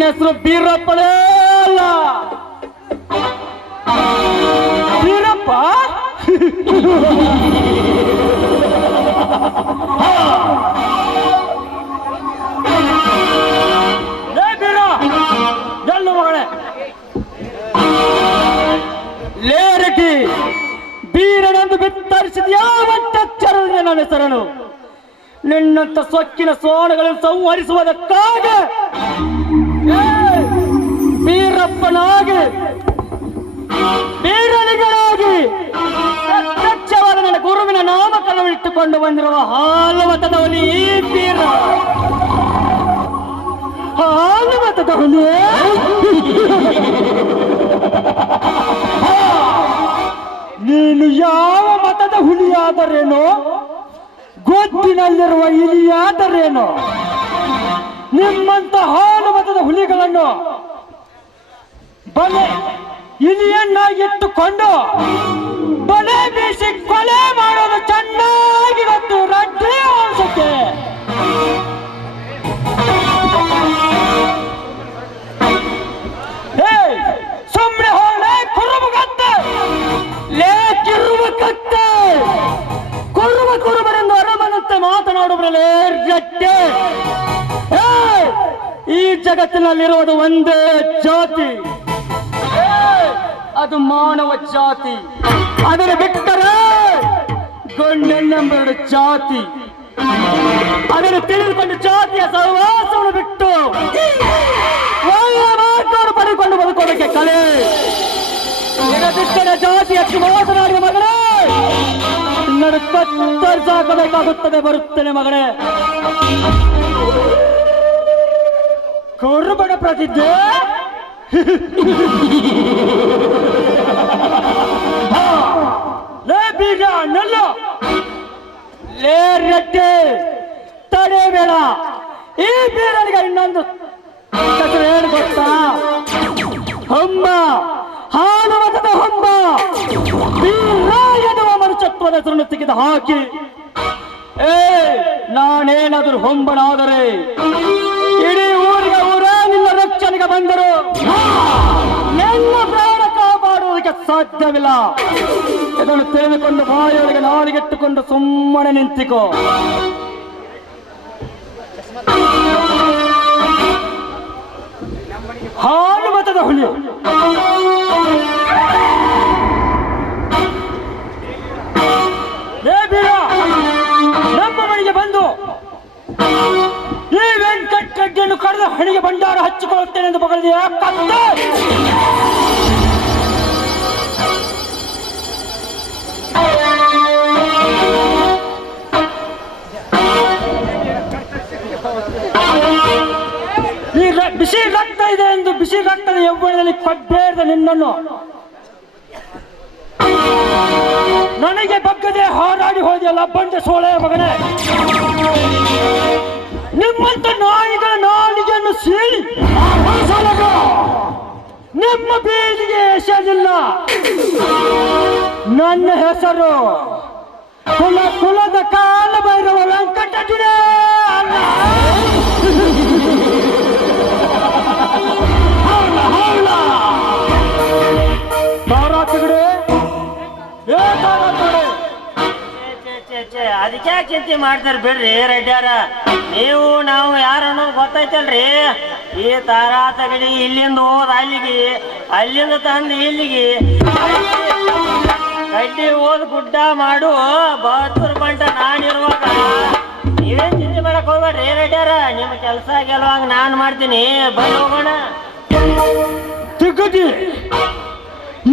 ನನ್ನ ಹೆಸರು ಬೀರಪ್ಪನೇ ಅಲ್ಲ, ಬೀರಪ್ಪ. ಮಗಳೇ ಲೇರಟಿ ಬೀರನೆಂದು ಬಿತ್ತರಿಸಿದ ಯಾವ ಅಕ್ಷರವಿದೆ ನನ್ನ ಹೆಸರನು. ನಿನ್ನಂತ ಸೊಕ್ಕಿನ ಸೋಣಗಳನ್ನು ಸಂಹರಿಸುವುದಕ್ಕಾಗಿ ಬೀರಪ್ಪನಾಗಿ ಬೀರನಿಗಳಾಗಿ ಪ್ರತ್ಯಕ್ಷವಾದ ನನ್ನ ಗುರುವಿನ ನಾಮಕರಣವಿಟ್ಟುಕೊಂಡು ಬಂದಿರುವ ಹಾಲು ಮತದವನಿ ಈ ಬೀರ. ಹಾಲು ಮತದವನಿ ನೀನು ಯಾವ ಮತದ ಹುಲಿಯಾದರೇನೋ, ಗೊತ್ತಿನಲ್ಲಿರುವ ಇಲಿಯಾದರೇನೋ, ನಿಮ್ಮಂತ ಹಾಲು ಮತದ ಹುಲಿಗಳನ್ನು ಬಲೆ ಇಲಿಯನ್ನಾಗಿಟ್ಟುಕೊಂಡು ಬಲೆ ಬೀಸಿ ಕೊಲೆ ಮಾಡೋದು ಚೆನ್ನಾಗಿ ಗೊತ್ತು ರಡ್ಡಿ ಅನ್ಸುತ್ತೆ. ಸುಮ್ಮನೆ ಹೋಳೆ ಕುರುಬಗತ್ತೆ ಲೇ ಕಿರುಬಕತ್ತೆ ಕುರುಬರೆಂದು ಅರಮನಂತೆ ಮಾತನಾಡುವರಲ್ಲೇ ಜಟ್ಟೆ. ಈ ಜಗತ್ತಿನಲ್ಲಿರುವುದು ಒಂದೇ ಜಾತಿ, ಅದು ಮಾನವ ಜಾತಿ. ಅದನ್ನು ಬಿಟ್ಟರೆ ಗಂಡೆನ್ನೆಂಬೆರಡು ಜಾತಿ. ಅದನ್ನು ತಿಳಿದುಕೊಂಡು ಜಾತಿಯ ಸಹವಾಸವನ್ನು ಬಿಟ್ಟು ಮಾತನ್ನು ಪಡೆದುಕೊಂಡು ಬದುಕೋದಕ್ಕೆ ಕಲೆ. ಬಿಟ್ಟರೆ ಜಾತಿ ಹೆಚ್ಚು ಮಾತನಾಡಿದ ಮಗಳೇ ಇನ್ನೊಂದು ಕತ್ತರಿಸಾಕಬೇಕಾಗುತ್ತದೆ. ಬರುತ್ತೇನೆ ಮಗಳೇ. ಕುರುಬನ ಪ್ರತಿಜ್ಞೆ ಲೇ ಬೀಗ ನೆಲ್ಲ ಲೇ ರೆಡ್ಡಿ ತಡೆಬೇಡ. ಈ ಬೀರನಿಗೆ ಇನ್ನೊಂದು ಹೆಸರು ಏನು ಗೊತ್ತಾ? ಹೊಂಬ, ಹಾಲು ಮತದ ಹೊಂಬ. ಬೀರ ಎನ್ನುವ ಮನುಷ್ಯತ್ವದ ಹೆಸರನ್ನು ತೆಗೆದು ಹಾಕಿ ನಾನೇನಾದರೂ ಹೊಂಬನಾದರೆ ಇಡೀ ಊರಿಗೆ ಊರೇ ನಿನ್ನ ರಕ್ಷಣೆಗೆ ಬಂದರು ನನ್ನ ಪ್ರಾಣ ಕಾಪಾಡುವುದಕ್ಕೆ ಸಾಧ್ಯವಿಲ್ಲ. ಇದನ್ನು ತಿಳಿದುಕೊಂಡು ಬಾಯೊಳಗೆ ನಾಲಿಗೆಟ್ಟುಕೊಂಡು ಸುಮ್ಮನೆ ನಿಂತಿಕೋ. ಹಾಲು ಮತದ ಹುಲಿ ನಮ್ಮ ಮನೆಗೆ ಬಂದು ಈ ವೆಂಕಟ್ ಕಡ್ಡಿಯನ್ನು ಕರೆದು ಹಣಿಗೆ ಭಂಡಾರ ಹಚ್ಚಿಕೊಳ್ಳುತ್ತೇನೆ ಎಂದು ಬಗಲಿದೆ. ಈ ಬಿಸಿ ರಕ್ತ ಇದೆ ಎಂದು ಬಿಸಿ ರಕ್ತದ ಯೌವನದಲ್ಲಿ ಕೊಡ್ಬೇಡ ನಿನ್ನನ್ನು ನನಗೆ ಬಗ್ಗದೆ ಹಾರಾಡಿ ಹೋದೆಯಲ್ಲ ಬಂಡೆ ಸೋಳೆ ಮಗನೇ. ನಿಮ್ಮಂತ ನಾಯಿಗಳ ನಾಲಿಗೆಯನ್ನು ಸೀಳಿ ನಿಮ್ಮ ಬೀದಿಗೆ ಎಸೆಯಲಿಲ್ಲ. ನನ್ನ ಹೆಸರು ಕುಲದ ಕಾಲ ಭೈರವ ವೆಂಕಟಗಿರಿ ಅಲ್ಲ. ಅದಕ್ಕೆ ಚಿಂತೆ ಮಾಡ್ತಾರ ಬಿಡ್ರಿ ರೆಡ್ಯಾರ. ನೀವು ನಾವು ಯಾರನ್ನು ಗೊತ್ತೈತಲ್ರಿ. ಈ ತಾರಾ ತಗಡಿ ಇಲ್ಲಿಂದ ಹೋದ ಅಲ್ಲಿಗೆ, ಅಲ್ಲಿಂದ ತಂದು ಇಲ್ಲಿಗೆ ಕಡ್ಡಿ ಹೋದ್ ಗುಡ್ಡ ಮಾಡು ಬಹದ್ದೂರ್ ಬಂಟ ನಾನಿರುವಾಗ ನೀವೇನ್ ಚಿಂತೆ ಮಾಡಕ್ ಹೋಗ್ಬೇಡ್ರಿ ರೆಡ್ಯಾರ. ನಿಮ್ಮ ಕೆಲಸ ಗೆಲ್ವಂಗ ನಾನ್ ಮಾಡ್ತೀನಿ. ಬಂದು ಹೋಗೋಣ.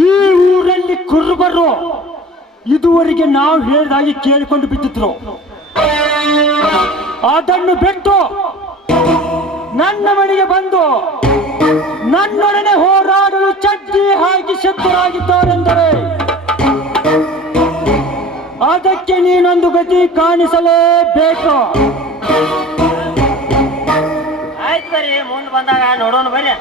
ಈ ಊರಲ್ಲಿ ಕುರುಬರು ಇದುವರೆಗೆ ನಾವು ಹೇಳಿದಾಗಿ ಕೇಳಿಕೊಂಡು ಬಿದ್ದಿದ್ರು. ಅದನ್ನು ಬಿಟ್ಟು ನನ್ನ ಮನೆಗೆ ಬಂದು ನನ್ನೊಡನೆ ಹೋರಾಡಲು ಚಡ್ಡಿ ಹಾಕಿ ಸಿದ್ಧರಾಗಿದ್ದಾರೆಂದರೆ ಅದಕ್ಕೆ ನೀನೊಂದು ಗತಿ ಕಾಣಿಸಲೇಬೇಕು. ಆಯ್ತು ಬರ್ರಿ, ಮುಂದೆ ಬಂದಾಗ ನೋಡೋಣ ಬರ್ರಿ.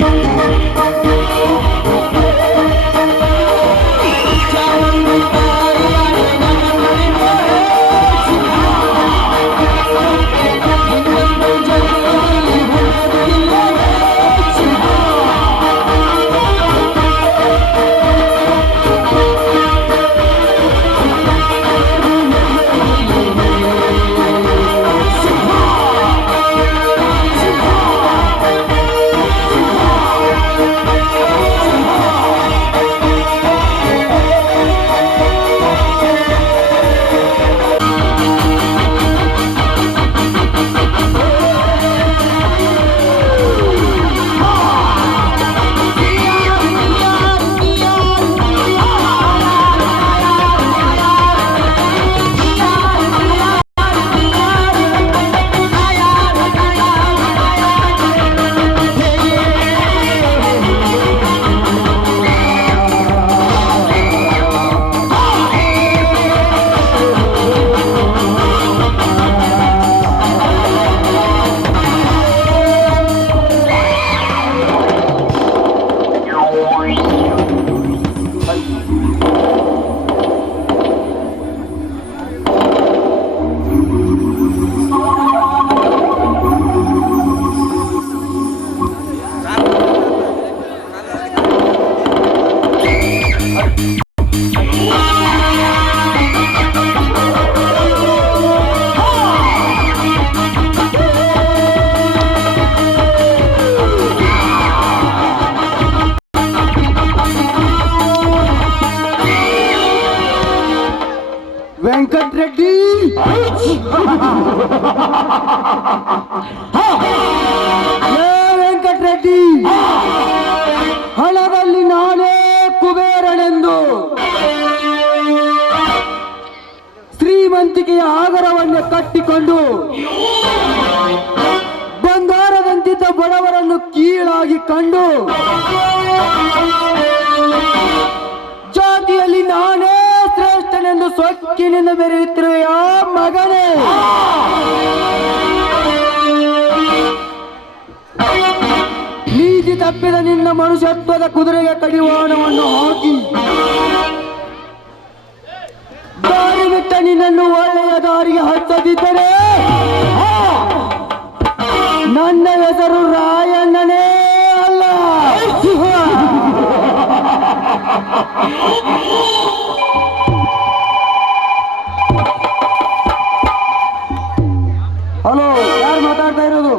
ವೆಂಕಟರೆಡ್ಡಿ, ಹಣದಲ್ಲಿ ನಾನೇ ಕುಬೇರನೆಂದು ಶ್ರೀಮಂತಿಕೆಯ ಆಗರವನ್ನು ಕಟ್ಟಿಕೊಂಡು ಬಂಗಾರದಂತಿದ್ದ ಬಡವರನ್ನು ಕೀಳಾಗಿ ಕಂಡು ಜಾತಿಯಲ್ಲಿ ನಾನೇ ಶ್ರೇಷ್ಠನೆಂದು ಸೊಕ್ಕಿನಿಂದ ಬೆರೆಯುತ್ತಿರುವ ಮಗನೇ, ನೀತಿ ತಪ್ಪಿದ ನಿನ್ನ ಮನುಷ್ಯತ್ವದ ಕುದುರೆಗೆ ಕಡಿವಾಣವನ್ನು ಹಾಕಿ ದಾರಿ ಬಿಟ್ಟ ನಿನ್ನನ್ನು ಒಳ್ಳೆಯ ದಾರಿಗೆ ಹಚ್ಚದಿದ್ದರೆ ನನ್ನ ಹೆಸರು ರಾಯಣ್ಣನೇ ಅಲ್ಲ. ಹಲೋ, ಯಾರು ಮಾತಾಡ್ತಾ ಇರೋದು?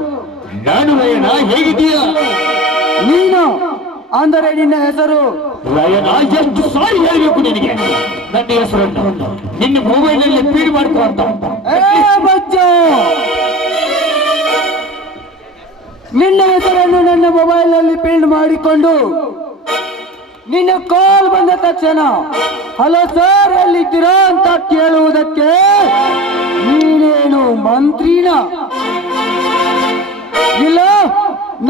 ನಾನು ರಾಯಣ್ಣ, ಹೇಗಿದ್ದೀಯಾ? ನೀನು ಅಂದರೆ ನಿನ್ನ ಹೆಸರು? ರಾಯಣ್ಣ, ಎಷ್ಟು ಸಾರಿ ಹೇಳಬೇಕು ನಿನಗೆ ನನ್ನ ಹೆಸರನ್ನು ನಿನ್ನ ಮೊಬೈಲ್ ನಲ್ಲಿ ಫೀಡ್ ಮಾಡ್ಕೊ ಅಂತ. ನಿನ್ನ ಹೆಸರನ್ನು ನನ್ನ ಮೊಬೈಲ್ ನಲ್ಲಿ ಫೀಲ್ಡ್ ಮಾಡಿಕೊಂಡು ನಿನ್ನ ಕಾಲ್ ಬಂದ ತಕ್ಷಣ ಹಲೋ ಸರ್ ಎಲ್ಲಿದ್ದೀರಾ ಅಂತ ಕೇಳುವುದಕ್ಕೆ ನೀನೇನು ಮಂತ್ರಿನ? ಇಲ್ಲ,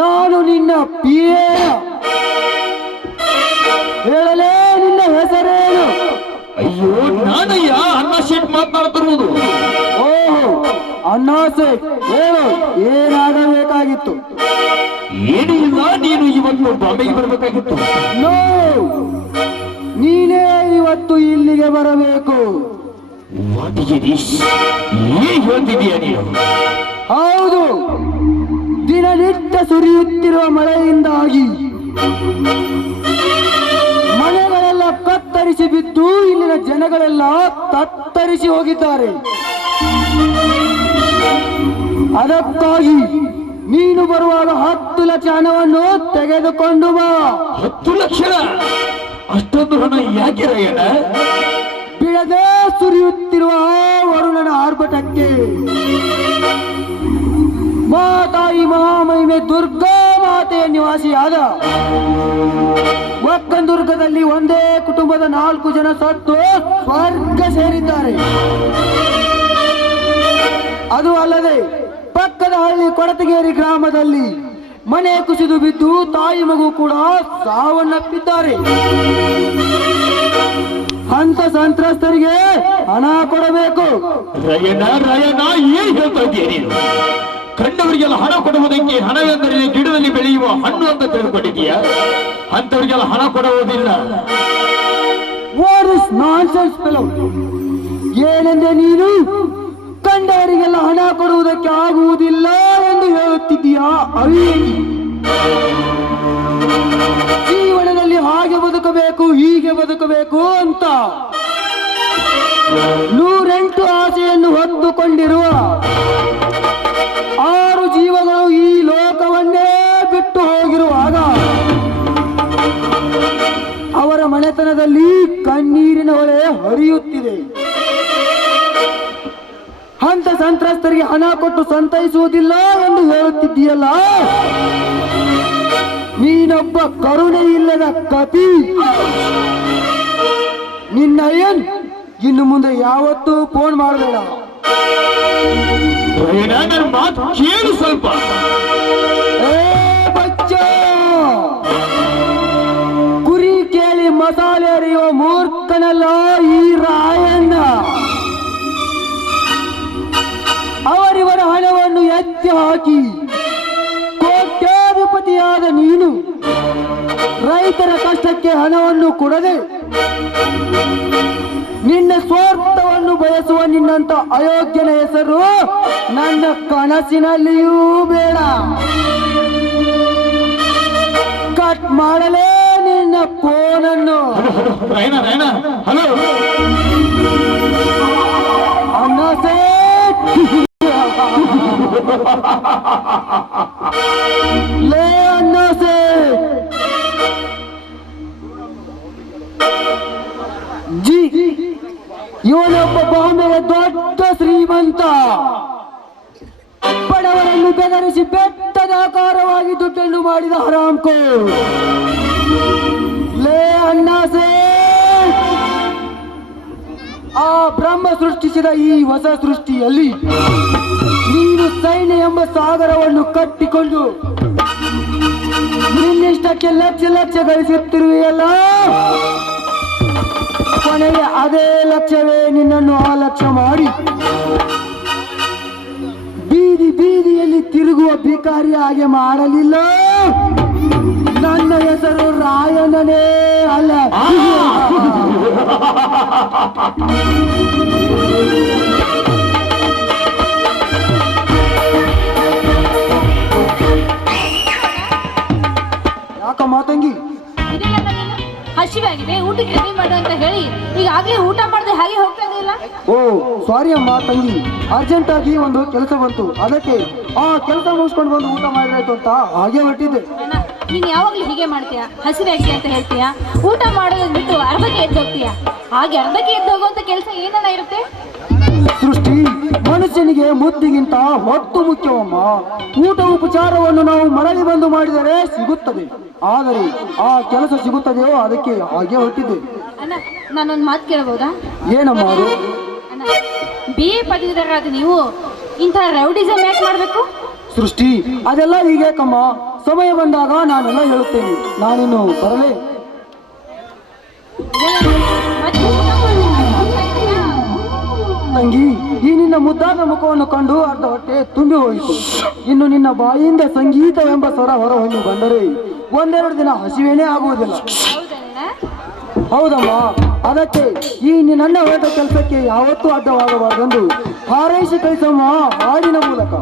ನಾನು ನಿನ್ನ PA. ಹೇಳಲೇ ನಿನ್ನ ಹೆಸರೇನು? ಅಯ್ಯೋ, ನಾನಯ್ಯ ಅನ್ನ ಶೆಟ್ ಮಾತನಾಡ್ತಿರುವುದು. ಓಹೋ, ಅನ್ನ ಶೆಟ್, ಹೇಳು, ಏನಾಗಬೇಕಾಗಿತ್ತು? ಏನೂ ಇಲ್ಲ, ನೀನು ಇವತ್ತು ಬಾಂಬೆಗೆ ಬರಬೇಕಾಗಿತ್ತು. ನೋ, ನೀನೇ ಇವತ್ತು ಇಲ್ಲಿಗೆ ಬರಬೇಕು. ಏನ್ ಹೇಳ್ತಿದೀಯ ನೀನು? ಹೌದು, ದಿನನಿತ್ಯ ಸುರಿಯುತ್ತಿರುವ ಮಳೆಯಿಂದಾಗಿ ಮನೆಗಳೆಲ್ಲ ಕತ್ತರಿಸಿ ಬಿದ್ದು ಇಲ್ಲಿನ ಜನಗಳೆಲ್ಲ ತತ್ತರಿಸಿ ಹೋಗಿದ್ದಾರೆ. ಅದಕ್ಕಾಗಿ ನೀನು ಬರುವಾಗ 10 ಲಕ್ಷ ಹಣವನ್ನು ತೆಗೆದುಕೊಂಡು ಬಾ. 10 ಲಕ್ಷ? ಅಷ್ಟೊಂದು ಹಣ ಯಾಕೆ ರಾಯಣ್ಣ? ಬಿಡದೆ ಸುರಿಯುತ್ತಿರುವ ವರುಣನ ಆರ್ಭಟಕ್ಕೆ ಮಾತಾಯಿ ಮಹಾಮಹಿಮೆ ದುರ್ಗಾ ಮಾತೆಯ ನಿವಾಸಿಯಾದ ಒಕ್ಕಂದುರ್ಗದಲ್ಲಿ ಒಂದೇ ಕುಟುಂಬದ 4 ಜನ ಸತ್ತು ಸ್ವರ್ಗ ಸೇರಿದ್ದಾರೆ. ಅದು ಅಲ್ಲದೆ ಪಕ್ಕದ ಹಳ್ಳಿ ಕೊಡತಗೇರಿ ಗ್ರಾಮದಲ್ಲಿ ಮನೆ ಕುಸಿದು ಬಿದ್ದು ತಾಯಿ ಮಗು ಕೂಡ ಸಾವನ್ನಪ್ಪಿದ್ದಾರೆ. ಅಂತ ಸಂತ್ರಸ್ತರಿಗೆ ಹಣ ಕೊಡಬೇಕು. ರಾಯಣ್ಣ, ಏನ್ ಹೇಳ್ತಾ ಇದ್ದೀಯ ನೀನು? ಕಂಡವರಿಗೆಲ್ಲ ಹಣ ಕೊಡುವುದಕ್ಕೆ ಹಣವೆಂದರೆ ಗಿಡದಲ್ಲಿ ಬೆಳೆಯುವ ಹಣ್ಣು ಅಂತ ತಿಳ್ಕೊಂಡಿದ್ದೀಯಾ? ಅಂತವರಿಗೆಲ್ಲ ಹಣ ಕೊಡುವುದಿಲ್ಲ. What is nonsense fellow? ಏನೆಂದ್ರೆ ನೀನು ಕಂಡವರಿಗೆಲ್ಲ ಹಣ ಕೊಡುವುದಕ್ಕೆ ಆಗುವುದಿಲ್ಲ ಎಂದು ಹೇಳುತ್ತಿದ್ದೀಯಾ? ಅವಿವೇಕಿ. ಜೀವನದಲ್ಲಿ ಹಾಗೆ ಬದುಕಬೇಕು, ಹೀಗೆ ಬದುಕಬೇಕು ಅಂತ 108 ಆಸೆಯನ್ನು ಹೊತ್ತುಕೊಂಡಿರುವ 6 ಜೀವಗಳು ಈ ಲೋಕವನ್ನೇ ಬಿಟ್ಟು ಹೋಗಿರುವಾಗ ಅವರ ಮನೆತನದಲ್ಲಿ ಕಣ್ಣೀರಿನ ಹೊಳೆ ಹರಿಯುತ್ತಿದೆ. ಅಂತ ಸಂತ್ರಸ್ತರಿಗೆ ಹಣ ಕೊಟ್ಟು ಸಂತೈಸುವುದಿಲ್ಲ ಎಂದು ಹೇಳುತ್ತಿದ್ದೀಯಲ್ಲ, ನೀನೊಬ್ಬ ಕರುಣೆ ಇಲ್ಲದ ಕಪಿ. ನಿನ್ನ ಅಯ್ಯನ್ ಇನ್ನು ಮುಂದೆ ಯಾವತ್ತೂ ಫೋನ್ ಮಾಡಬೇಡ. ನನ್ನ ಮಾತು ಕೇಳು ಸ್ವಲ್ಪ. ಬಚ್ಚ, ಕುರಿ ಕೇಳಿ ಮಸಾಲೆ ಅರಿಯುವ ಮೂರ್ಖನಲ್ಲ ಈ ರಾಯಣ್ಣ. ಅವರಿವರ ಹಣವನ್ನು ಎತ್ತಿ ಹಾಕಿ ಕೋಟ್ಯಾಧಿಪತಿಯಾದ ನೀನು ರೈತರ ಕಷ್ಟಕ್ಕೆ ಹಣವನ್ನು ಕೊಡದೆ ನಿನ್ನ ಸ್ವಾರ್ಥವನ್ನು ಬಯಸುವ ನಿನ್ನಂತ ಅಯೋಗ್ಯನ ಹೆಸರು ನನ್ನ ಕನಸಿನಲ್ಲಿಯೂ ಬೇಡ. ಕಟ್ ಮಾಡಲೇ ನಿನ್ನ ಫೋನನ್ನು. ಹಲೋ ಅಣ್ಣ ಸೇಠ್, ಲೇ ಅಣ್ಣ ಸೇಠ್ ಜಿ, ಇವನೊಬ್ಬ ಬಾಂಬೆಯ ದೊಡ್ಡ ಶ್ರೀಮಂತ. ಧರಿಸಿ ಬೆಟ್ಟದ ಆಕಾರವಾಗಿ ದುಡ್ಡನ್ನು ಮಾಡಿದ ಹರಾಮ್ಕೋ. ಲೇ ಅಣ್ಣಾಸೆ, ಆ ಬ್ರಹ್ಮ ಸೃಷ್ಟಿಸಿದ ಈ ಹೊಸ ಸೃಷ್ಟಿಯಲ್ಲಿ ನೀನು ಸೈನ್ಯ ಎಂಬ ಸಾಗರವನ್ನು ಕಟ್ಟಿಕೊಂಡು ನಿನ್ನಿಷ್ಟಕ್ಕೆ ಲಕ್ಷ ಲಕ್ಷ ಗಳಿಸುತ್ತಿರುವೆಯಲ್ಲ. ಕೊನೆಗೆ ಅದೇ ಲಕ್ಷ್ಯವೇ ನಿನ್ನನ್ನು ಆಲಕ್ಷ್ಯ ಮಾಡಿ ಬೀದಿ ಬೀದಿಯಲ್ಲಿ ತಿರುಗುವ ಭಿಕಾರಿಯ ಹಾಗೆ ಮಾಡಲಿಲ್ಲ. ನನ್ನ ಹೆಸರು ರಾಯಣ್ಣನೇ ಅಲ್ಲ. ಯಾಕಮ್ಮ ತಂಗಿ? ಹಸಿವಾಗಿದೆ, ಊಟಕ್ಕೆ ರೆಡಿ ಮಾಡು ಅಂತ ಹೇಳಿ ಈಗಾಗಲೇ ಊಟ ಮಾಡದೆ ಹಾಗೆ ಹೋಗ್ತಾ ಇದೆಯಲ್ಲ. ಓ ಸಾರಿ ಅಮ್ಮ ತಂಗಿ, ಅರ್ಜೆಂಟ್ ಆಗಿ ಒಂದು ಕೆಲಸ ಬಂತು, ಅದಕ್ಕೆ ಆ ಕೆಲಸ ಮುಗಿಸ್ಕೊಂಡು ಬಂದು ಊಟ ಮಾಡಿರಾಯ್ತು ಅಂತ ಹಾಗೆ ಹೊರಟಿದ್ದೆ. ನೀನು ಯಾವಾಗಲೂ ಹೀಗೆ ಮಾಡ್ತೀಯಾ? ಹಸಿವಾಗಿದೆ ಅಂತ ಹೇಳ್ತೀಯಾ, ಊಟ ಮಾಡೋದನ್ನ ಬಿಟ್ಟು ಅರ್ಧಕ್ಕೆ ಎದ್ದು ಹೋಗ್ತೀಯಾ. ಹಾಗೆ ಅರ್ಧಕ್ಕೆ ಎದ್ದು ಹೋಗುವಂತ ಕೆಲಸ ಏನೆಲ್ಲ ಇರುತ್ತೆ? ಸೃಷ್ಟಿ, ಮನುಷ್ಯನಿಗೆ ಮುದ್ದಿಗಿಂತ ಹೊತ್ತು ಮುಖ್ಯವಮ್ಮ. ಊಟ ಉಪಚಾರವನ್ನು ನಾವು ಮರಳಿ ಬಂದು ಮಾಡಿದರೆ ಸಿಗುತ್ತದೆ, ಆದರೆ ಆ ಕೆಲಸ ಸಿಗುತ್ತದೆಯೋ ಅದಕ್ಕೆ ಹಾಗೆ ಹೊರಟಿದ್ದೆ. ಅಣ್ಣ, ನಾನೊಂದು ಮಾತು ಕೇಳಬಹುದಾ? ಏನಮ್ಮ ಅದು? ಅಣ್ಣ, BA ಪದವೀಧರರಾದ ನೀವು ಇಂಥ ರೌಡಿಸಮ್ ಯಾಕೆ ಮಾಡಬೇಕು? ಸೃಷ್ಟಿ, ಅದೆಲ್ಲ ಹೀಗೇಕಮ್ಮ, ಸಮಯ ಬಂದಾಗ ನಾನೆಲ್ಲ ಹೇಳುತ್ತೇನೆ. ನಾನಿನ್ನು ಬರಲೇ? ತಂಗಿ, ಈ ನಿನ್ನ ಮುದ್ದಾದ ಮುಖವನ್ನು ಕಂಡು ಅರ್ಧ ಹೊಟ್ಟೆ ತುಂಬಿ ಹೋಯಿತು. ಇನ್ನು ನಿನ್ನ ಬಾಯಿಯಿಂದ ಸಂಗೀತವೆಂಬ ಸ್ವರ ಹೊರಹೊಮ್ಮಿ ಬಂದರೆ ಒಂದೆರಡು ದಿನ ಹಸಿವೇನೇ ಆಗುವುದಿಲ್ಲ. ಹೌದಮ್ಮ, ಅದಕ್ಕೆ ಈ ನನ್ನ ಹೊರಟ ಕೆಲಸಕ್ಕೆ ಯಾವತ್ತೂ ಅಡ್ಡವಾಗಬಾರದೆಂದು ಹಾರೈಸಿ ಕಳಿಸಮ್ಮ ಹಾಡಿನ ಮೂಲಕ.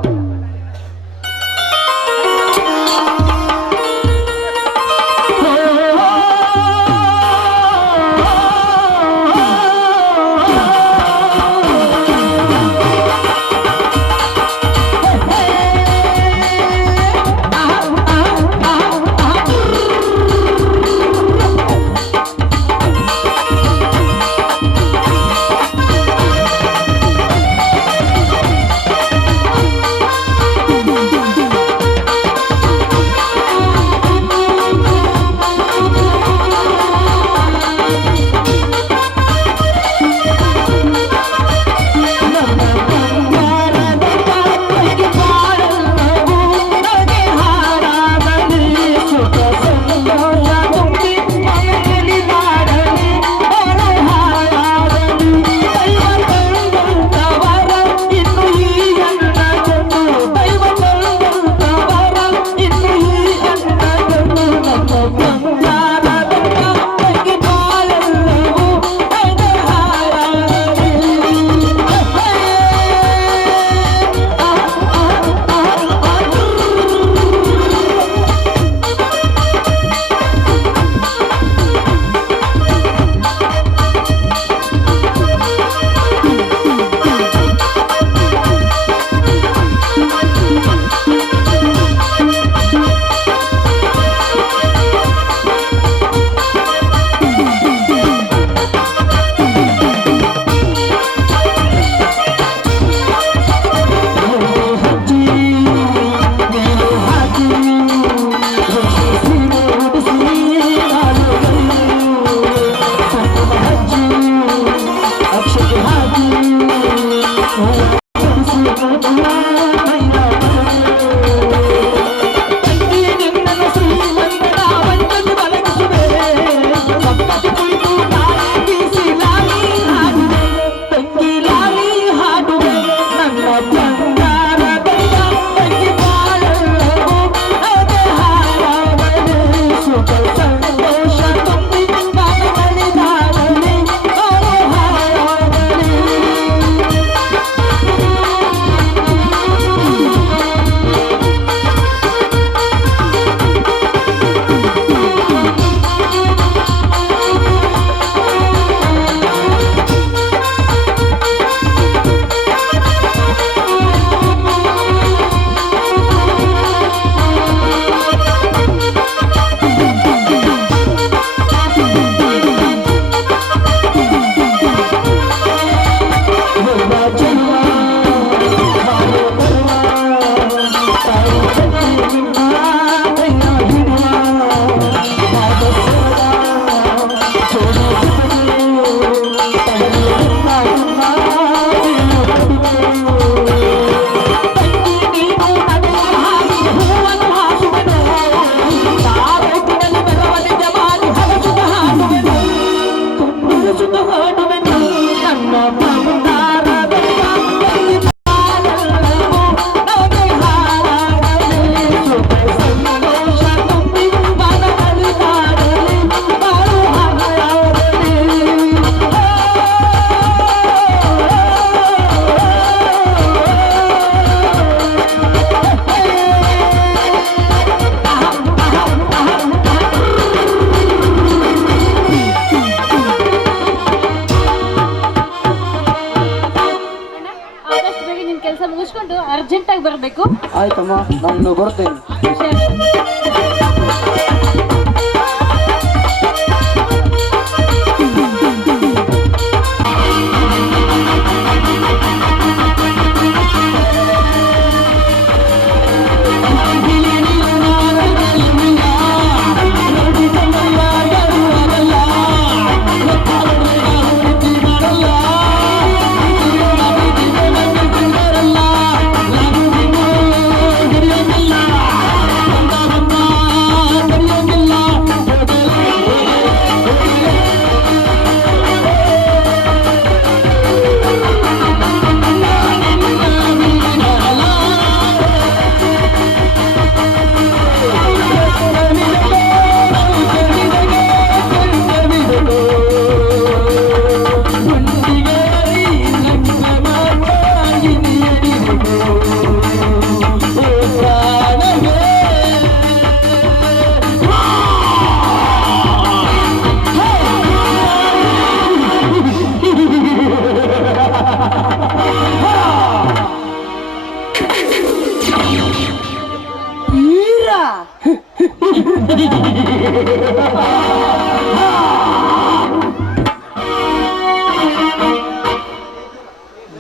ಮುಗಿಸ್ಕೊಂಡು ಅರ್ಜೆಂಟಾಗಿ ಬರಬೇಕು. ಆಯ್ತಮ್ಮ, ನಾನು ಬರ್ತೇನೆ.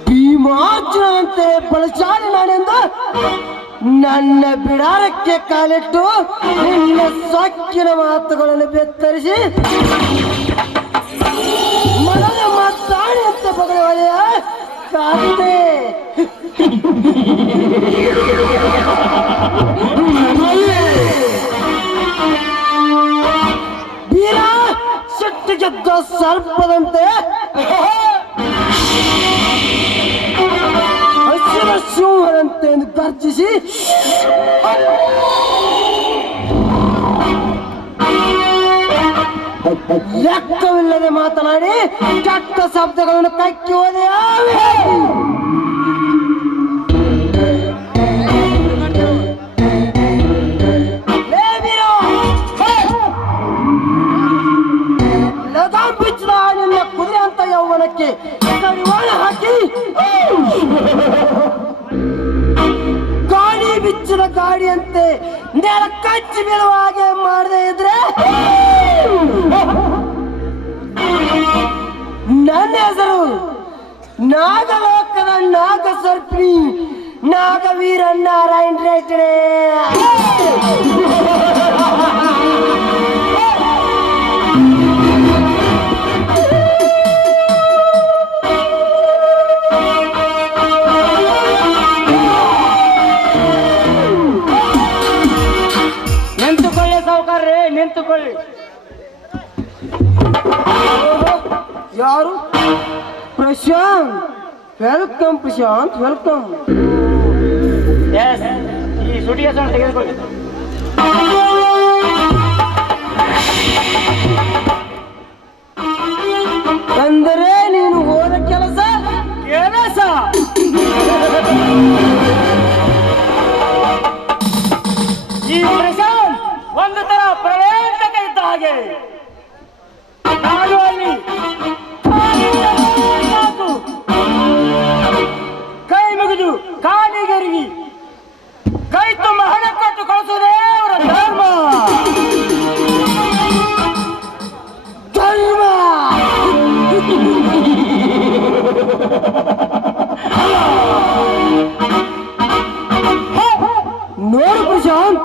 ಭೀಮಾರ್ಜುನಂತೆ ಬಲಶಾಲಿ ನಾನೆಂದು ನನ್ನ ಬಿಡಾರಕ್ಕೆ ಕಾಲಿಟ್ಟು ನಿನ್ನ ಸೊಕ್ಕಿನ ಮಾತುಗಳನ್ನು ಬೆತ್ತರಿಸಿ ಮನದ ಮಾತಾಡಿ ಅಂತ ಬಗಲ ಒಲೆಯ ಕಾತೆ ವೀರ ಸಿಟ್ಟಿಗೆದ್ದ ಸರ್ಪದಂತೆ ಹಸಿರ ಸಿಂಹರಂತೆ ಎಂದು ಗರ್ಜಿಸಿ ಲೆಕ್ಕವಿಲ್ಲದೆ ಮಾತನಾಡಿ ಕೆಟ್ಟ ಶಬ್ದಗಳನ್ನು ಕಕ್ಕಿ ಹೋದೆಯ ಲಗಾಂಬಿಚ್ಚಿದ ನಿನ್ನ ಕುದುರೆ ಅಂತ ಯೌವನಕ್ಕೆ ಕಡಿವಾಣ ಹಾಕಿ ಗಾಡಿ ಬಿಚ್ಚಿದ ಗಾಡಿಯಂತೆ ನೆಲ ಕಚ್ಚಿ ಬೀಳುವ ಹಾಗೆ ಮಾಡದೇ ಇದ್ರೆ ನನ್ನ ಹೆಸರು ನಾಗಲೋಕದ ನಾಗಸರ್ಪಿಣಿ ನಾಗವೀರ ನಾರಾಯಣ ರೇಟೆ. ನಿಂತುಕೊಳ್ಳಿ ಸಾವುಕಾರ್ರೆ, ನಿಂತುಕೊಳ್ಳಿ. ಯಾರು? Prashant. Welcome Prashant, welcome. Yes, ಈ ಸುಟಿಗೆ ತೆಗೆದುಕೊಳ್ಳಿ. ಅಂದರೆ ನೀನು ಹೋದ ಕೆಲಸ ಈ ಪ್ರಶಾಂತ್ ಒಂದು ತರ ಪ್ರವೇಶಕ ಇದ್ದ ಹಾಗೆ. ನಾನು ಅಲ್ಲಿ ಸಾಕು, ಕೈ ಮುಗಿದು ಕಾಲಿಗರಿಗೆ ಕೈ ತುಂಬ ಹಣ ಕೊಟ್ಟು ಕಳಿಸುವುದೇ ಅವರ ಧರ್ಮ. ಧರ್ಮ ನೋಡು ಪ್ರಶಾಂತ್,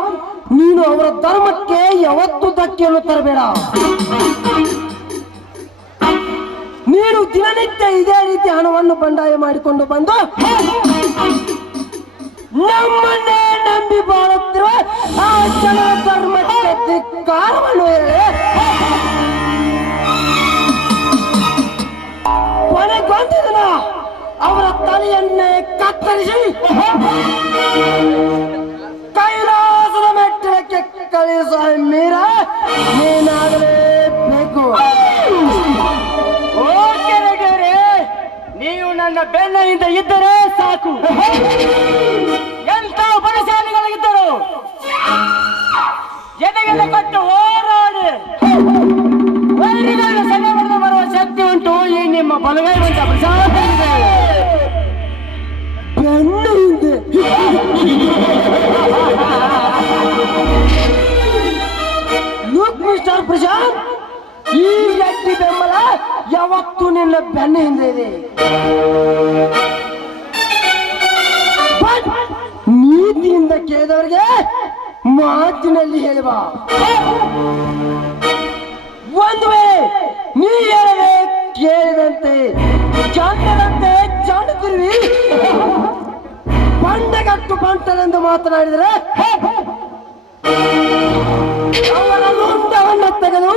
ನೀನು ಅವರ ಧರ್ಮಕ್ಕೆ ಯಾವತ್ತೂ ಧಕ್ಕೆಯನ್ನು ತರಬೇಡ. ನೀನು ದಿನನಿತ್ಯ ಇದೇ ರೀತಿ ಹಣವನ್ನು ಬಂಡಾಯ ಮಾಡಿಕೊಂಡು ಬಂದು ನಮ್ಮನ್ನೇ ನಂಬಿ ಬಾಳುತ್ತಿರುವ ಆ ಜನರ ಧರ್ಮಕ್ಕೆ ಧಿಕ್ಕಾರವನ್ನು ಹೇಳಿ ಕೊನೆಗೊಂದು ದಿನ ಅವರ ತಲೆಯನ್ನೇ ಕತ್ತರಿಸಿ ಕೈಲಾಸದ ಮೆಟ್ಟಲಕ್ಕೆ ಕಳಿಸುವ ಮೀರ ನೀನಾಗಲೇಬೇಕು. ಓಕೆ ರೆಡ್ಡಿಯವರೇ, ನೀವು ನನ್ನ ಬೆನ್ನ ಹಿಂದೆ ಇದ್ದರೆ ಸಾಕು. ಎಂತ ಬಲಶಾಲಿಗಳಿದ್ದರು ಎದೆಗೆಲ್ಲ ಕೊಟ್ಟು ಹೋರಾಡಿ ವೈರಿಗಳನ್ನ ಸೆರೆ ಹೊಡೆದು ಬರುವ ಶಕ್ತಿ ಉಂಟು ಈ ನಿಮ್ಮ ಬಲಗೈ ಬಂದ ಪ್ರಸಾದ. ಬೆನ್ನು ಹಿಂದೆ ತಿಳಿದವರಿಗೆ ಮಾತಿನಲ್ಲಿ ಹೇಳುವ. ಒಂದು ವೇಳೆ ನೀ ಹೇಳದೆ ಕೇಳಿದಂತೆ ಜಾಣದಂತೆ ಜಾಣುತ್ತಿರುವಿ, ಬಂಡೆಗಟ್ಟು ಬಂಟಲೆಂದು ಮಾತನಾಡಿದರೆ ಅವರ ಮುಂಡವನ್ನು ತೆಗೆದು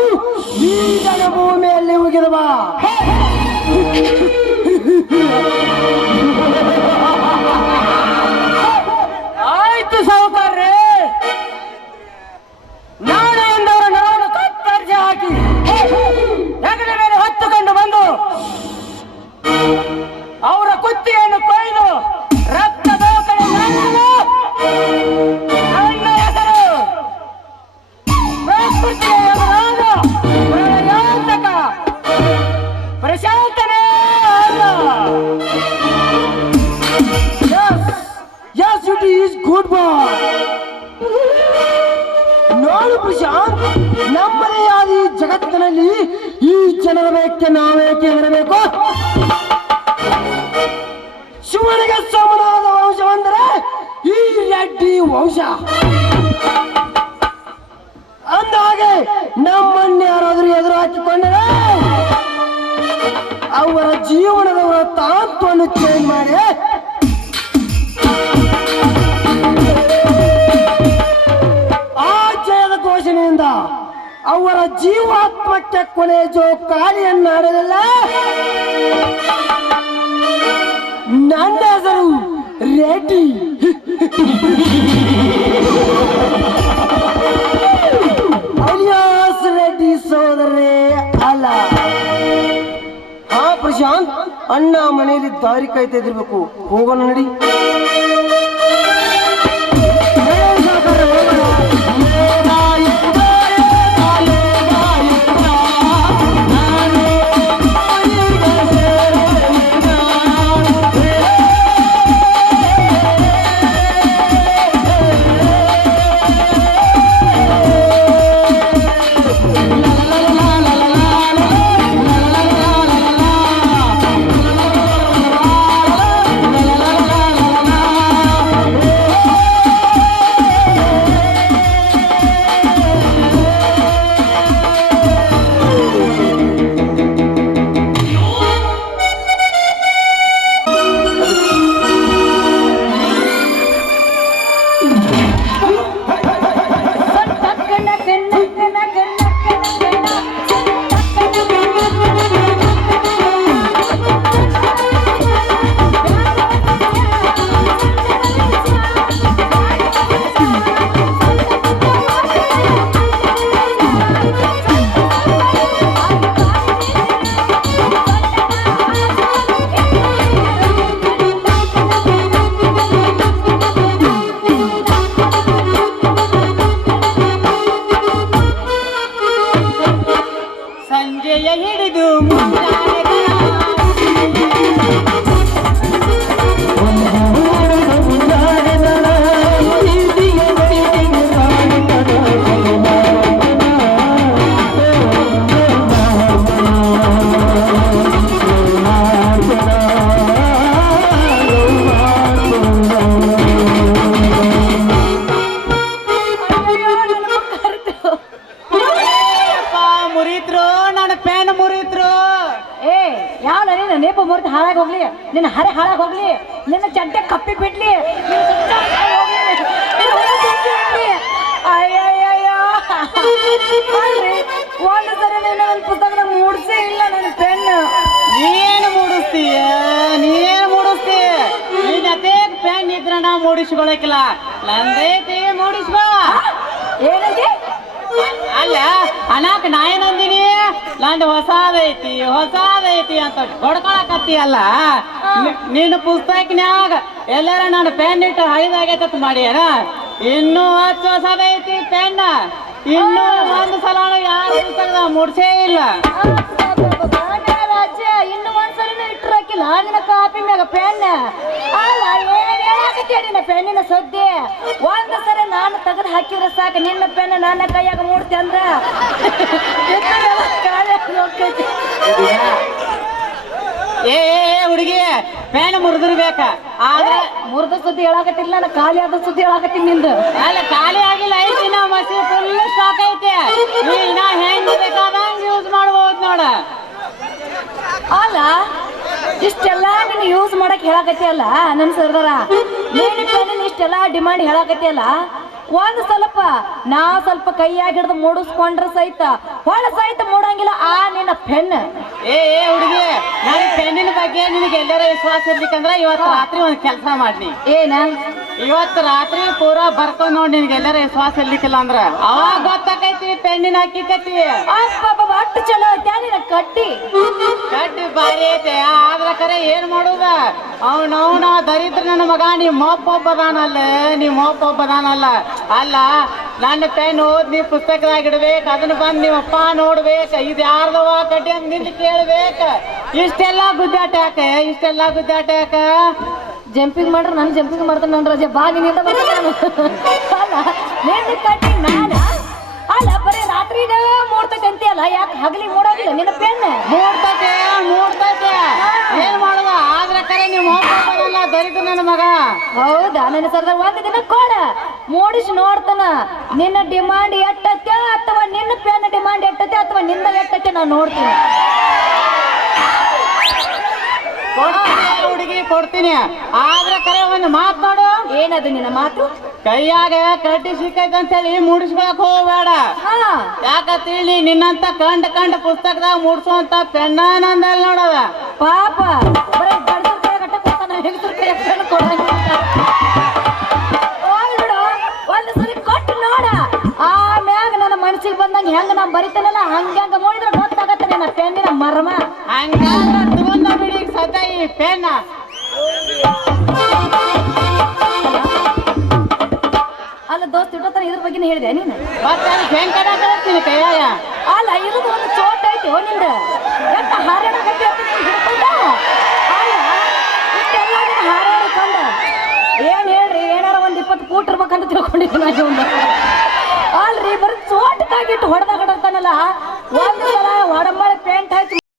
ಈಗನ ಭೂಮಿಯಲ್ಲಿ ಉಗಿದವ. ಆಯ್ತು ಸಾಹುಕಾರ್ರೆ, ನಾಳೆ ಎಂದವರ ನರವನ್ನು ಕತ್ತರಿಸಿ ಹಾಕಿ ಹೆಗಲ ಮೇಲೆ ಹೊತ್ತುಕೊಂಡು ಬಂದು ಅವರ ಕುತ್ತಿಗೆಯನ್ನು ಕೊಯ್ದು ರಕ್ತದ ಕಡೆ ನನ್ನ ಹೆಸರು ಪ್ರಕೃತಿಯ ಎದುರಾದ ಪ್ರಳಯಾಂತಕ ಪ್ರಶಾಂತನೇ ಅಲ್ಲ. Yes, it is good boy. ನೋಡು ಪ್ರಶಾಂತ್, ನಮ್ಮದೇ ಆದ ಈ ಜಗತ್ತಿನಲ್ಲಿ ಈ ಜನರ ಬೇಕೆ ನಾವೇಕೆ ಇರಬೇಕು? ಶಿವನಿಗೆ ಸಮನಾದ ವಂಶವೆಂದರೆ ಈ ರೆಡ್ಡಿ ವಂಶ. ಅಂದಾಗೆ ನಮ್ಮನ್ನು ಯಾರಾದರೂ ಎದುರು ಹಾಕಿಕೊಂಡರೆ ಅವರ ಜೀವನದ ತಾತ್ವವನ್ನು ಚೇಂಜ್ ಮಾಡಿ ಆ ಜಯದ ಘೋಷಣೆಯಿಂದ ಅವರ ಜೀವಾತ್ಮಕ್ಕೆ ಕೊನೆ ಜೋಕಾಲಿಯನ್ನಾಡಲಿಲ್ಲ. ನನ್ನ ಹೆಸರು ರೆಡ್ಡಿ. ಅಲಿಯಾಸ್ ರೆಡ್ಡಿ ಸೋದರೇ ಅಲ್ಲ. ಹಾ ಪ್ರಶಾಂತ್, ಅಣ್ಣ ಮನೆಯಲ್ಲಿ ದಾರಿ ಕಾಯ್ತಾ ಇದಿರ್ಬೇಕು. ಹೋಗೋಣ ನಡಿ. ಹಾಳಾಗಿ ಹೋಗ್ಲಿ, ನಿನ್ನ ಹರೆ ಹಾಳಾಗಿ ಹೋಗ್ಲಿ, ನಿನ್ನ ಚಡ್ಡೆ ಕಪ್ಪಿ ಬಿಡ್ಲಿ, ಅಯ್ಯಯ್ಯ ಒಂದು ಸರಿ ನನ್ನ ಪುಸ್ತಕದ ಮೂಡಿಸೇ ಇಲ್ಲ ನನ್ನ ಪೆನ್. ನೀನು ಮೂಡಿಸ್ತೀಯ, ನೀನು ಮೂಡಿಸ್ತೀಯ. ನಿನ್ನ ಅದೇ ಪೆನ್ ಇದ್ರ ನಾ ಮೂಡಿಸ್ಕೊಳಕಿಲ್ಲ, ನಂದೈತಿ ಮೂಡಿಸ್ಬಾ. ಏನಂತೆ? ಅಲ್ಲ ಅನಾಕ ನಾ ಏನಂದಿನಿ, ನಂದು ಹೊಸಾದೈತಿ ಅಂತ ಹೊಡ್ಕೊಳಕತ್ತೀಯಲ್ಲ. ನಿನ್ನ ಪುಸ್ತಕನ್ಯಾಗ ಎಲ್ಲಾರ ನಾನು ಪೆನ್ ಇಟ್ಟು ಹೈದಾಗೈತ ಮಾಡ್ಯಾರ. ಇನ್ನೂ ಹೊಸದೈತಿ ಪೆನ್ನ, ಇನ್ನೂ ಒಂದು ಸಲ ಯಾರು ಪುಸ್ತಕದ ಮುಡ್ಸೇ ಇಲ್ಲ. ಇನ್ನು ಒಂದ್ಸರಿನೂ ಇಟ್ಟಿರಾಕಿಲ್ಲ ನಿನ್ನ ಕಾಪಿ ಮ್ಯಾಗ ಪೆನ್. ಅಲ್ಲ ಏನ್ ಹೇಳಾಕತ್ತೀಯ ನಿನ್ನ ಪೆನ್ನಿನ ಸುದ್ದಿ? ಒಂದು ಸರಿ ನಾನು ತೆಗೆದು ಹಾಕಿದ್ರೆ ಸಾಕು, ನಿನ್ನ ಪೆನ್ ನನ್ನ ಕೈಯಾಗ ಮೂಡ್ತಿ ಅಂದ್ರ ಏ ಹುಡುಗಿ ಪೆನ್ ಮುರಿದಿರ್ಬೇಕ ಆದ್ರೆ ಮುರ್ದ ಸುದ್ದಿ ಹೇಳಾಕತ್ತಿಲ್ಲ, ನಾನು ಖಾಲಿ ಆದ ಸುದ್ದಿ ಹೇಳಾಕತ್ತೀನಿ ನಿಂದು. ಅಲ್ಲ ಖಾಲಿ ಆಗಿಲ್ಲ, ಐತಿ ನಾ ಮಸಿ ಫುಲ್ ಸ್ಟಾಕ್ ಐತೆ. ನೀ ನಾ ಹೆಂಗ್ ಬೇಕಾದಂಗ್ ಯೂಸ್ ಮಾಡ್ಬೋದು ನೋಡ. ಅಲ್ಲ ಇಷ್ಟೆಲ್ಲ ನೀನು ಯೂಸ್ ಮಾಡಕ್ ಹೇಳಾಕತ್ತಿ ಅಲ್ಲ ನನ್ನ ಸರ್ದಾರ, ನೀನು ಪೆನ್ ಇಷ್ಟೆಲ್ಲ ಡಿಮಾಂಡ್ ಹೇಳಾಕತ್ತಿ ಅಲ್ಲ, ಒಂದ್ ಸ್ವಲ್ಪ ಕೈಯಾಗಿ ಹಿಡ್ದು ಮೂಡಿಸ್ಕೊಂಡ್ರ ಸಹಿತ ಹೊಳ ಸಹಿತ ಮೂಡಂಗಿಲ್ಲ ಆ ನಿನ್ನ ಪೆನ್. ಏ ಹುಡುಗಿ, ನನಗೆ ಪೆನ್ನಿನ ಬಗ್ಗೆ ನಿನಗೆ ಎಲ್ಲರ ವಿಶ್ವಾಸ ಇರ್ಲಿಕ್ಕಂದ್ರ ಇವತ್ತು ರಾತ್ರಿ ಒಂದ್ ಕೆಲಸ ಮಾಡ್ನಿ. ಏನ? ಇವತ್ತು ರಾತ್ರಿ ಪೂರಾ ಬರ್ಕೊಂಡ್ ನೋಡಿ ನಿನ್ಗೆ ಎಲ್ಲರ ವಿಶ್ವಾಸ ಇರ್ಲಿಕ್ಕಿಲ್ಲ ಅಂದ್ರ ಅವಾಗ ಗೊತ್ತಾಕೈತಿ ಪೆನ್ನಿನ ಹಾಕಿಕತಿ. ಅಷ್ಟು ಚಲೋ ಐತೆ ನಿನ್ನ ಕಟ್ಟಿ ಬಾರಿ ಐತೆ. ಆದ್ರ ಕರೆ ಏನ್ ಮಾಡುದ, ಅವನವನ ದರಿದ್ರ ನನ್ನ ಮಗ ನಿಮ್ಮ ಒಬ್ಬದಾನಲ್ಲ, ನಿಮ್ಮ ಒಬ್ಬದಾನಲ್ಲ. ಅಲ್ಲ ನನ್ನ ಪೆನ್ ಓದ್ ನೀ ಪುಸ್ತಕದಾಗ ಇಡ್ಬೇಕು, ಅದನ್ನ ಬಂದ್ ನಿಮ್ಮಪ್ಪ ನೋಡ್ಬೇಕು, ಇದು ಯಾರ್ದವ ಕಡ್ಡಿ ಅಂತ ನಿಂತು ಕೇಳ್ಬೇಕ. ಇಷ್ಟೆಲ್ಲ ಗುದ್ದಾಟ ಯಾಕ? ಜಂಪಿಂಗ್ ಮಾಡ್ರ ನಾನು ಜಂಪಿಂಗ್ ಮಾಡ್ತಾನೆ, ನನ್ನ ರಜೆ ಬಾಗಿನಿಂದ ಬರ್ತಾನೆ ನಾನು. ಅಲ್ಲ ನಿನ್ನ ಕಟ್ಟಿ ನಾನ ಅಲ್ಲ ಬರೀ ರಾತ್ರಿನ ಮೂಡ್ತೈತೆ ಅಂತೀಯಲ್ಲ, ಯಾಕೆ ಹಗಲಿ ಮೂಡಾಗಿಲ್ಲ ನಿನ್ನ ಪೆನ್? ಮೂಡ್ತೈತೆ ಏನ್ ಮಾಡುದ, ಆದ್ರ ಕರೆ ನೀವು ಹೋಗ್ಬೋದಲ್ಲ ದರಿದ್ರ ನನ್ನ ಮಗ. ಹೌದಾ? ನನ್ನ ಸರ್ದಾರ್ ಒಂದ್ ದಿನ ಕೊಡ ಮೂಡಿಸಿ ನೋಡ್ತಾನ ನಿನ್ನ ಡಿಮಾಂಡ್ ಎಟ್ಟತ್ತೆ, ಅಥವಾ ನಿನ್ನ ಪೆನ್ ಡಿಮಾಂಡ್ ಎಟ್ಟತ್ತೆ, ಅಥವಾ ನಿಂದ ಎಟ್ಟತ್ತೆ ನಾನು ನೋಡ್ತೀನಿ. ಹುಡುಗಿ ಕೊಡ್ತೀನಿ, ಆದ್ರ ಕರೆ ಒಂದು ಮಾತು ಮಾಡು. ಏನದು ನಿನ್ನ ಮಾತು? ಕೈಯಾಗ ಕಡ್ಡಿ ಸಿಕ್ಕೈತೆ ಅಂತ ಹೇಳಿ ಮೂಡಿಸ್ಕೊಳಕ್ ಹೋಗ್ಬೇಡ. ಯಾಕಂತೇಳಿ ನಿನ್ನಂತ ಕಂಡ ಪುಸ್ತಕದಾಗ ಮೂಡ್ಸುವಂತ ಪೆನ್ನ ನಂದಲ್ ನೋಡದ. ಪಾಪ ಬರೀ ಗಂಡಸ್ರ ಕೈ ಗಟ್ಟ ಕೊಡ್ತಾನ, ಹೆಂಗಸ್ರ ಕೈ ಪೆನ್ ಕೊಡಂಗಿಲ್ಲ. ಹೋಗ್ಬಿಡು, ಒಂದ್ ಸರಿ ಕೊಟ್ಟು ನೋಡ, ಆಮ್ಯಾಗ ನನ್ನ ಮನಸ್ಸಿಗೆ ಬಂದಂಗ ಹೆಂಗ ನಾ ಬರಿತೇನಲ್ಲ ಹಂಗ ನೋಡಿದ್ರೆ ಗೊತ್ತಾಗತ್ತೆ ನನ್ನ ಪೆನ್ನಿನ ಮರ್ಮ. ಹಂಗಾದ್ರ ತಗೊಂಡ ಬಿಡಿ ಸದ್ಯ ಈ ಪೆನ್ನ. ಅಲ್ಲ ದೋಸ್ತ ಇಟ್ಟೋತರ ಇದ್ರ ಬಗ್ಗೆ ಹೇಳಿದೆ ನೀನು? ಮತ್ತೆ ಹೆಂಗ್ ಕಡಾಕತ್ತೀನಿ ಕೈಯಾಗ? ಅಲ್ಲ ಇರೋದು ಒಂದು ಚೋಟ್ ಐತಿ ನಿಂದ, ಎಟ್ಟ ಹಾರಾಡಕತ್ತಿ ಹಿಡ್ಕೊಂಡ. ಅಲ್ಲ ಇಷ್ಟೆಲ್ಲ ನೀನು ಹಾರಾಡಿಕೊಂಡ ಏನ್ ಹೇಳ್ರಿ, ಏನಾರ ಒಂದ್ 20 ಫೂಟ್ ಇರ್ಬೇಕಂತ ತಿಳ್ಕೊಂಡಿದ್ದೀನಿ ನಾನು. ಅಲ್ರಿ ಬರೀ ಚೋಟಕ್ಕಾಗಿಟ್ಟು ಹೊಡೆದಾಗಡತಾನಲ್ಲ, ಒಂದ್ ಸಲ ಒಡಂಬಳಿ ಪೇಂಟ್ ಹಚ್ಚಿ